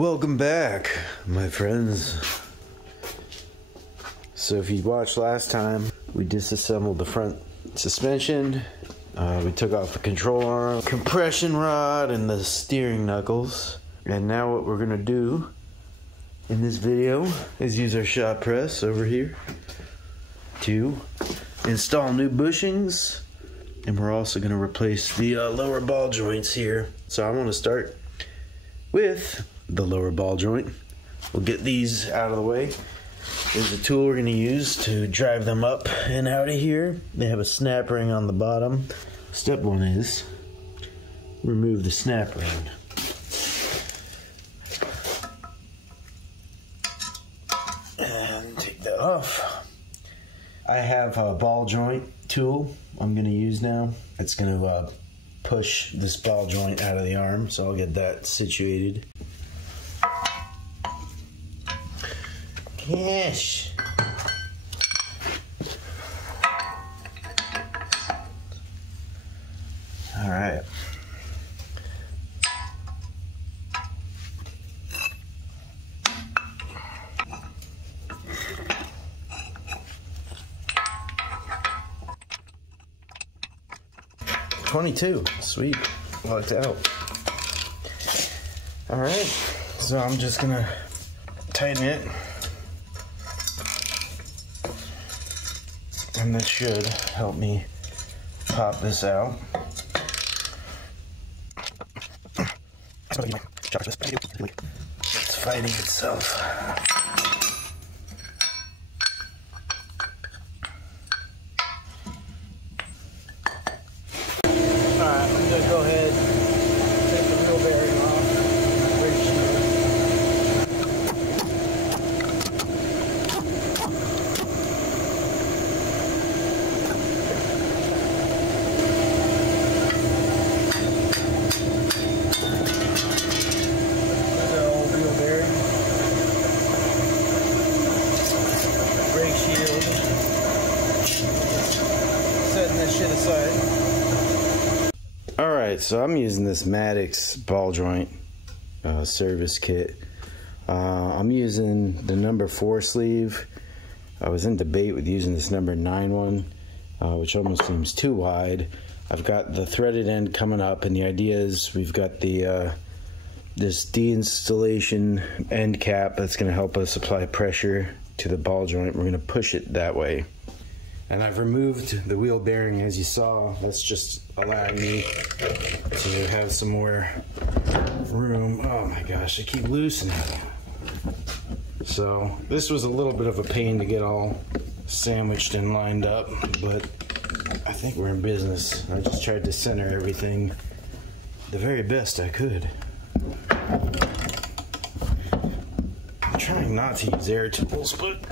Welcome back, my friends. So if you watched last time, we disassembled the front suspension. We took off the control arm, compression rod, and the steering knuckles. And now what we're gonna do in this video is use our shop press over here to install new bushings. And we're also gonna replace the lower ball joints here. So I wanna start with the lower ball joint. We'll get these out of the way. There's a tool we're gonna use to drive them up and out of here. They have a snap ring on the bottom. Step one is remove the snap ring. And take that off. I have a ball joint tool I'm gonna use now. It's gonna push this ball joint out of the arm, so I'll get that situated. Yes. All right. $22. Sweet. Worked out. All right. So I'm just gonna tighten it. And this should help me pop this out. It's fighting itself. Alright, I'm gonna go ahead and take the wheel bearing off. Alright, so I'm using this Maddox ball joint service kit. I'm using the number 4 sleeve. I was in debate with using this number 9 one, which almost seems too wide. I've got the threaded end coming up, and the idea is we've got the this deinstallation end cap that's going to help us apply pressure to the ball joint. We're going to push it that way. And I've removed the wheel bearing, as you saw. That's just allowing me to have some more room. Oh my gosh, I keep loosening it. So this was a little bit of a pain to get all sandwiched and lined up, but I think we're in business. I just tried to center everything the very best I could. I'm trying not to use air tools, but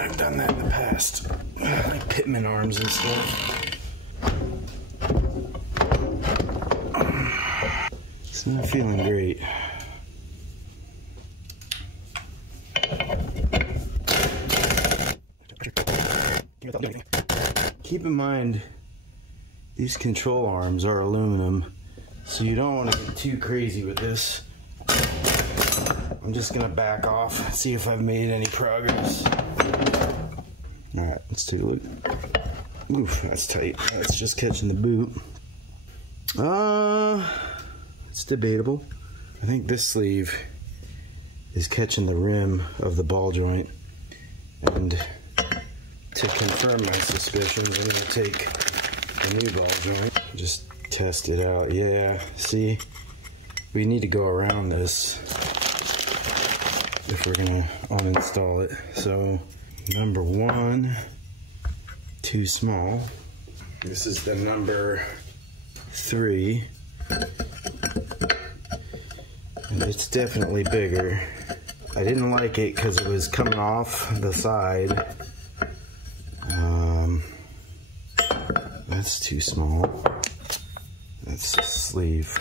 I've done that in the past, like pitman arms and stuff. It's not feeling great. Keep in mind, these control arms are aluminum, so you don't want to get too crazy with this. I'm just gonna back off and see if I've made any progress. Alright, let's take a look. Oof, that's tight. That's just catching the boot. It's debatable. I think this sleeve is catching the rim of the ball joint. And to confirm my suspicions, I'm gonna take the new ball joint, just test it out. Yeah, see? We need to go around this if we're gonna uninstall it. So number 1, too small. This is the number 3, and it's definitely bigger. I didn't like it because it was coming off the side. That's too small. That's the sleeve.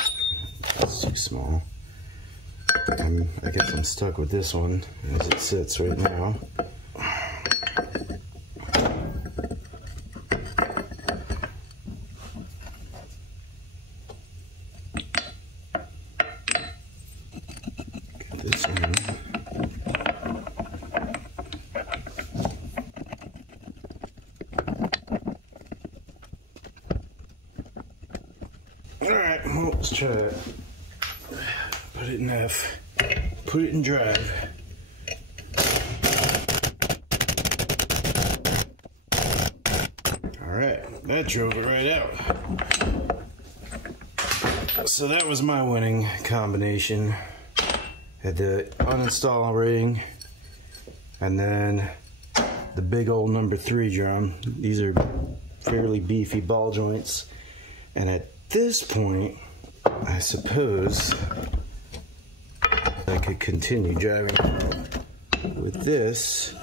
That's too small. I guess I'm stuck with this one as it sits right now. this in. Alright, well, let's try it. Put it in F. Put it in drive. Alright, that drove it right out. So that was my winning combination. Had the uninstall ring, and then the big old number 3 drum. These are fairly beefy ball joints. And at this point, I suppose I could continue driving. With this,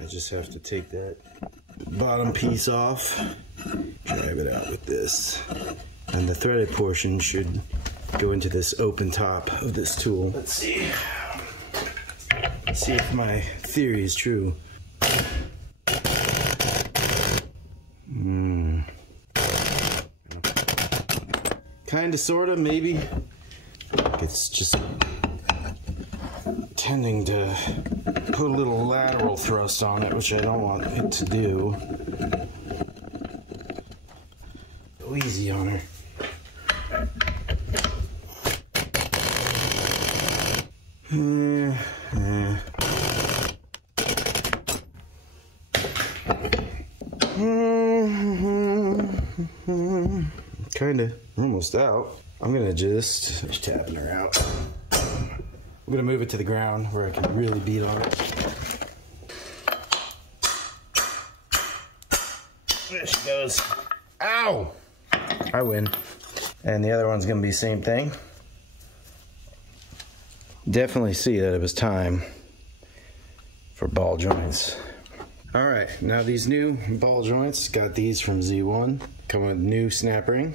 I just have to take that bottom piece off, drive it out with this. And the threaded portion should go into this open top of this tool. Let's see. See if my theory is true. Kinda, sorta, maybe. It's just tending to put a little lateral thrust on it, which I don't want it to do. Go easy on her. Kinda almost out. I'm gonna just tapping her out. I'm gonna move it to the ground where I can really beat on it. There she goes. Ow! I win. And the other one's gonna be the same thing. Definitely see that it was time for ball joints. All right, now these new ball joints, got these from Z1. Come with new snap ring,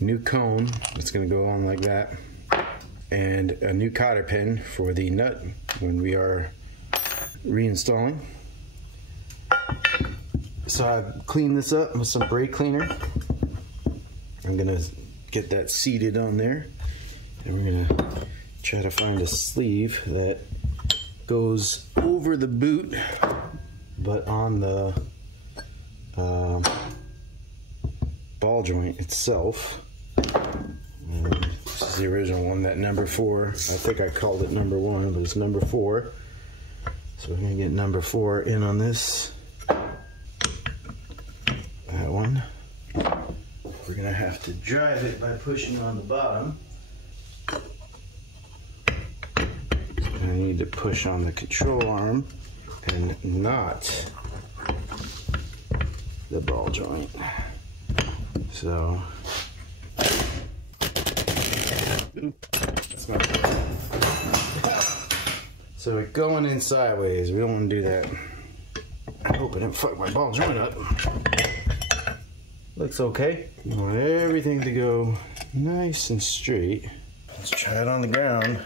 new cone, it's gonna go on like that, and a new cotter pin for the nut when we are reinstalling. So I've cleaned this up with some brake cleaner. I'm gonna get that seated on there, and we're gonna try to find a sleeve that goes over the boot but on the ball joint itself. And this is the original one, that number 4. I think I called it number 1, but it's number 4. So we're gonna get number 4 in on this. That one. We're gonna have to drive it by pushing on the bottom. I need to push on the control arm and not the ball joint. So, that's my so we're going in sideways. We don't want to do that. I hope I didn't fuck my ball joint up. Looks okay. I want everything to go nice and straight. Let's try it on the ground.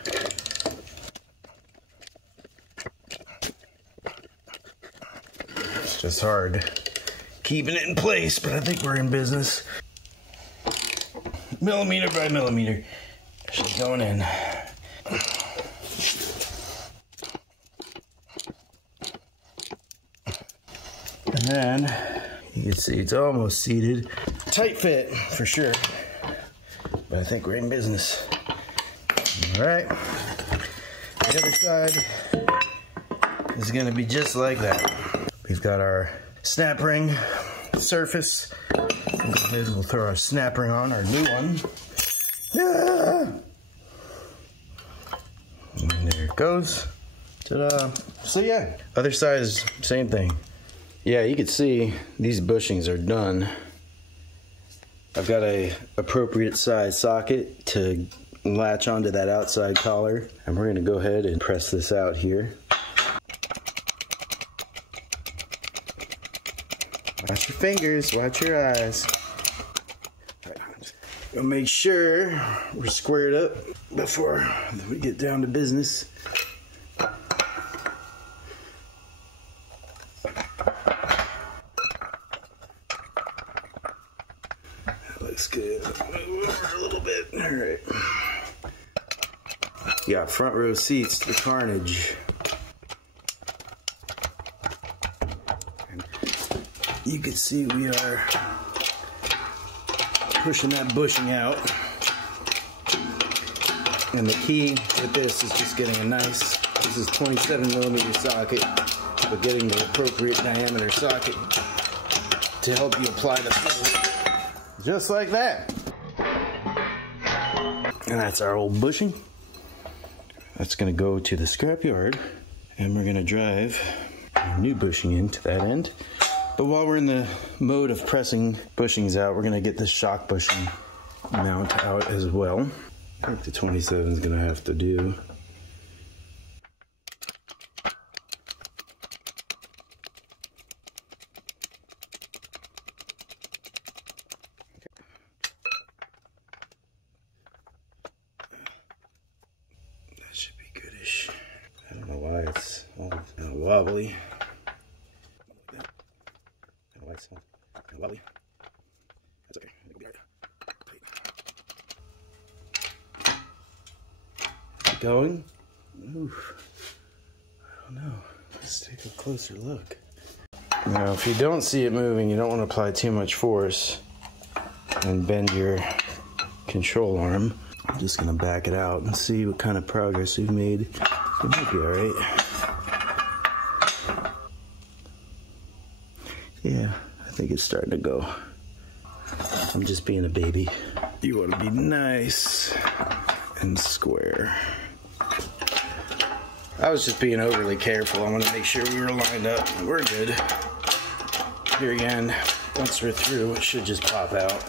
It's just hard keeping it in place, but I think we're in business. Millimeter by millimeter. She's going in. And then you can see it's almost seated. Tight fit for sure, but I think we're in business. All right, the other side is going to be just like that. We've got our snap ring surface. We'll throw our snap ring on, our new one. Yeah. And there it goes. Ta-da. So yeah, other side is same thing. Yeah, you can see these bushings are done. I've got a appropriate size socket to latch onto that outside collar, and we're gonna go ahead and press this out here. Watch your fingers, watch your eyes. We'll make sure we're squared up before we get down to business. That looks good. Move over a little bit. All right. You got front row seats to the carnage. And you can see we are pushing that bushing out. And the key with this is just getting a nice, this is 27mm socket, but getting the appropriate diameter socket to help you apply the fluid. Just like that. And that's our old bushing. That's gonna go to the scrapyard, and we're gonna drive a new bushing into that end. But while we're in the mode of pressing bushings out, we're gonna get this shock bushing mount out as well. I think the 27 is gonna have to do. That should be goodish. I don't know why it's all kind of wobbly. I don't know why it's all kind of wobbly. That's okay. It'll be all right. Going? Oof. I don't know. Let's take a closer look. Now, if you don't see it moving, you don't want to apply too much force and bend your control arm. I'm just going to back it out and see what kind of progress we've made. It might be alright. Yeah, I think it's starting to go. I'm just being a baby. You want to be nice and square. I was just being overly careful. I want to make sure we were lined up. We're good. Here again, once we're through, it should just pop out.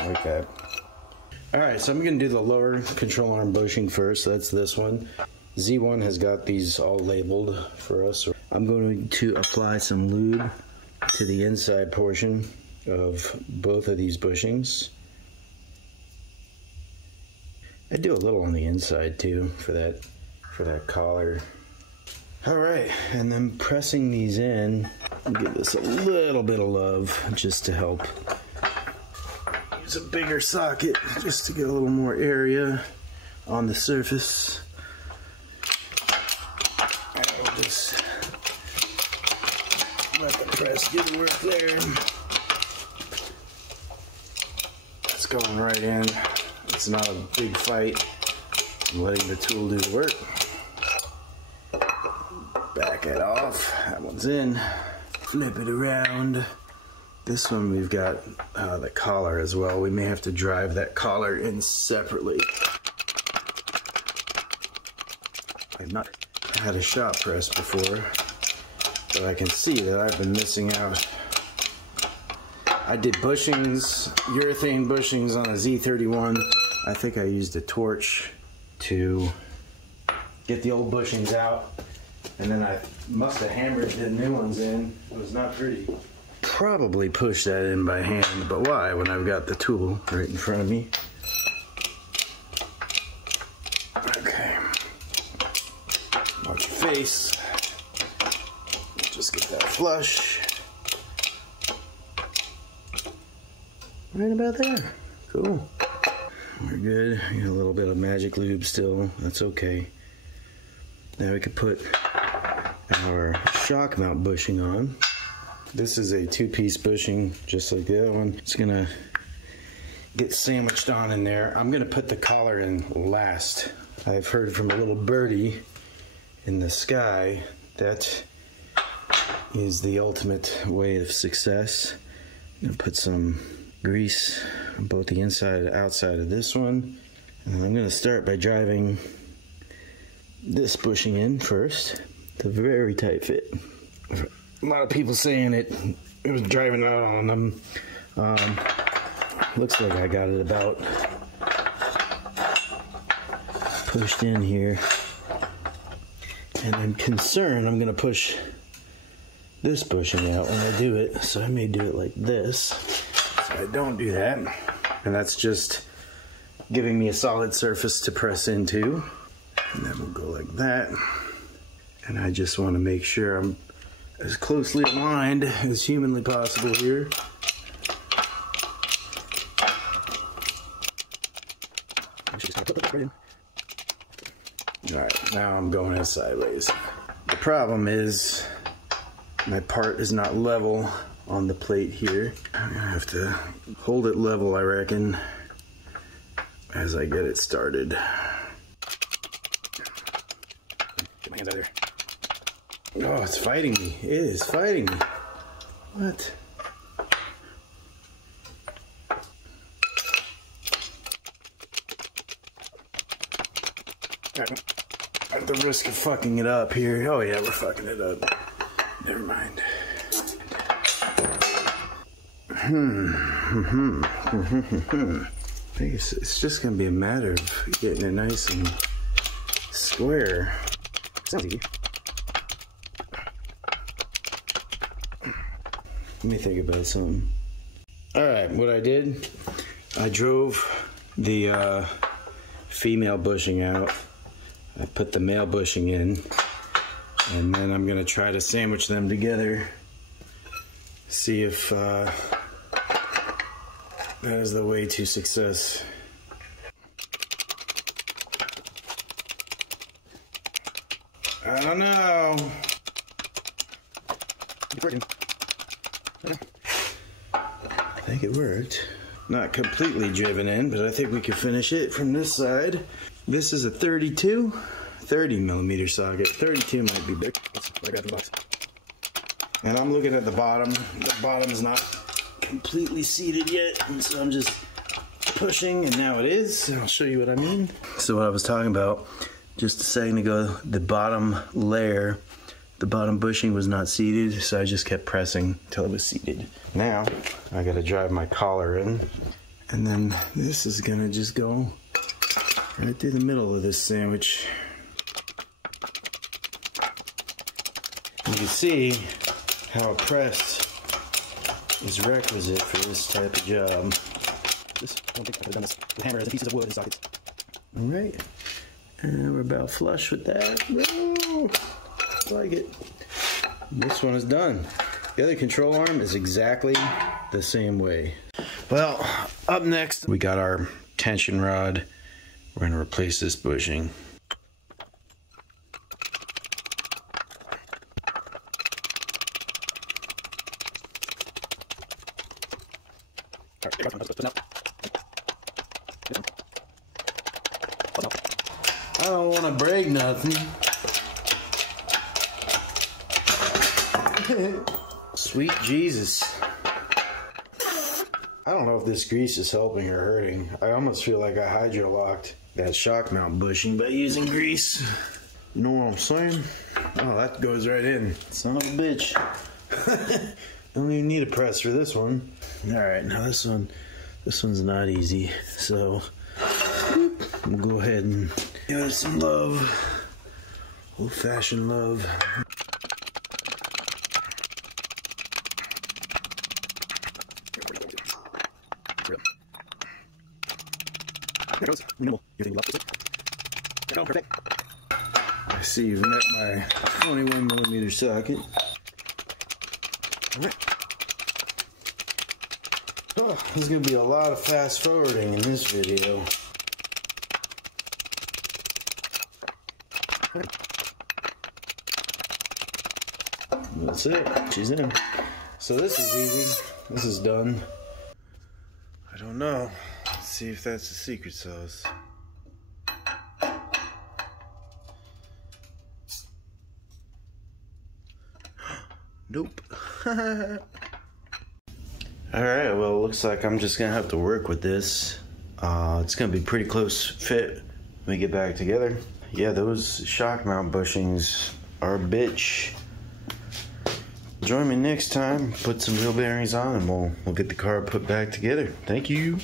Okay. Alright, so I'm going to do the lower control arm bushing first. That's this one. Z1 has got these all labeled for us. I'm going to apply some lube to the inside portion of both of these bushings. I do a little on the inside too for that collar. All right, and then pressing these in, give this a little bit of love just to help. Use a bigger socket just to get a little more area on the surface. And we'll just let the press do the work there. That's going right in. It's not a big fight. I'm letting the tool do the work. Back it off. That one's in. Flip it around. This one we've got the collar as well. We may have to drive that collar in separately. I've not had a shop press before, but I can see that I've been missing out. I did bushings, urethane bushings on a Z31. I think I used a torch to get the old bushings out, and then I must have hammered the new ones in. It was not pretty. Probably push that in by hand, but why when I've got the tool right in front of me? Okay. Watch your face. Just get that flush. Right about there. Cool. We're good. Got a little bit of magic lube still. That's okay. Now we could put our shock mount bushing on. This is a two-piece bushing, just like the other one. It's gonna get sandwiched on in there. I'm gonna put the collar in last. I've heard from a little birdie in the sky that is the ultimate way of success. I'm gonna put some grease on both the inside and outside of this one. And I'm gonna start by driving this bushing in first. It's a very tight fit. A lot of people saying it was driving out on them. Looks like I got it about pushed in here. And I'm concerned I'm gonna push this bushing out when I do it. So I may do it like this. So I don't do that. And that's just giving me a solid surface to press into. And then we'll go like that. And I just want to make sure I'm as closely aligned as humanly possible here. Alright, now I'm going in sideways. The problem is my part is not level on the plate here. I'm gonna have to hold it level, I reckon, as I get it started. Get my hands out of there. Oh, it's fighting me. It is fighting me. What? At the risk of fucking it up here. Oh yeah, we're fucking it up. Never mind. I think it's just gonna be a matter of getting it nice and square. Sounds easy. Let me think about something. Alright, what I did, I drove the female bushing out. I put the male bushing in, and then I'm gonna try to sandwich them together. See if that is the way to success. I don't know. It's working. I think it worked. Not completely driven in, but I think we can finish it from this side. This is a 30 millimeter socket. 32 might be big. Let's grab the box. And I'm looking at the bottom. The bottom's not completely seated yet, and so I'm just pushing, and now it is. And I'll show you what I mean. So what I was talking about just a second ago, the bottom layer, the bottom bushing was not seated, so I just kept pressing until it was seated. Now I gotta drive my collar in, and then this is gonna just go right through the middle of this sandwich. You can see how a press is requisite for this type of job. This, I don't think I could have done this with hammers and pieces of wood and sockets. Alright, and we're about flush with that. Woo! I like it. This one is done. The other control arm is exactly the same way. Well, up next, we got our tension rod. We're going to replace this bushing. I don't want to break nothing. Sweet Jesus. I don't know if this grease is helping or hurting. I almost feel like I hydro-locked that shock mount bushing by using grease. You know what I'm saying? Oh, that goes right in. Son of a bitch. I don't even need a press for this one. Alright, now this one's not easy. So, we'll go ahead and give it some love. Old-fashioned love. There it goes. Minimal. You think left? There go. Perfect. I see you've met my 21 millimeter socket. Alright. Oh, there's going to be a lot of fast forwarding in this video. That's it. She's in. So this is easy. This is done. I don't know. Let's see if that's the secret sauce. Nope. Alright, well, it looks like I'm just gonna have to work with this. It's gonna be pretty close fit when we get back together. Yeah, those shock mount bushings are a bitch. Join me next time, put some real bearings on, and we'll get the car put back together. Thank you.